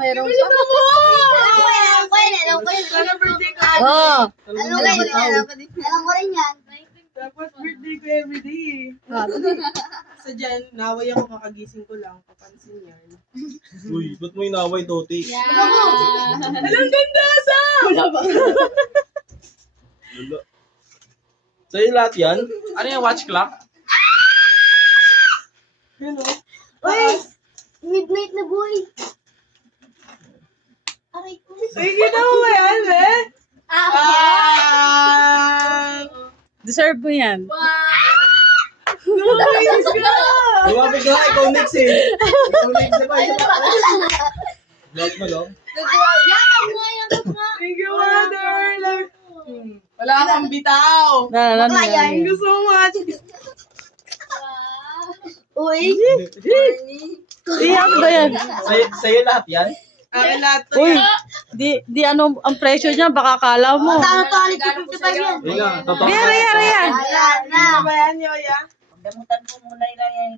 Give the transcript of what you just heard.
Meron pa. Sana birthday ko. Oh. Alam ko rin yan. Dapat birthday ko everyday. Sa dyan, naway ako kakagising ko lang. Papansin yan. Uy, ba't mo inaway, Toti? Alam ganda sa! Lala. Sa'yo lahat yan? Ano yung watch clock? Yun o. Uy! Midnight na boy. Aray ko. Ay, ginawa mo yan, eh? Deserve mo yan. Nice ka! Lumapit ka nga, ikaw next eh. Ikaw next na ba? Vlog mo lang. Thank you, mother! Wala kang bitaw! Baklayan. Thank you so much! Uy! Iyan ba yan? Sa'yo lahat yan? Akin lahat to Uy, yan. di ano ang presyo niya, baka kala mo. Talo talo 55 yan. Yun nga, totoo. Riyan. Ayan na. Ano ba yan, Yoya? Damutan po muna ilang yan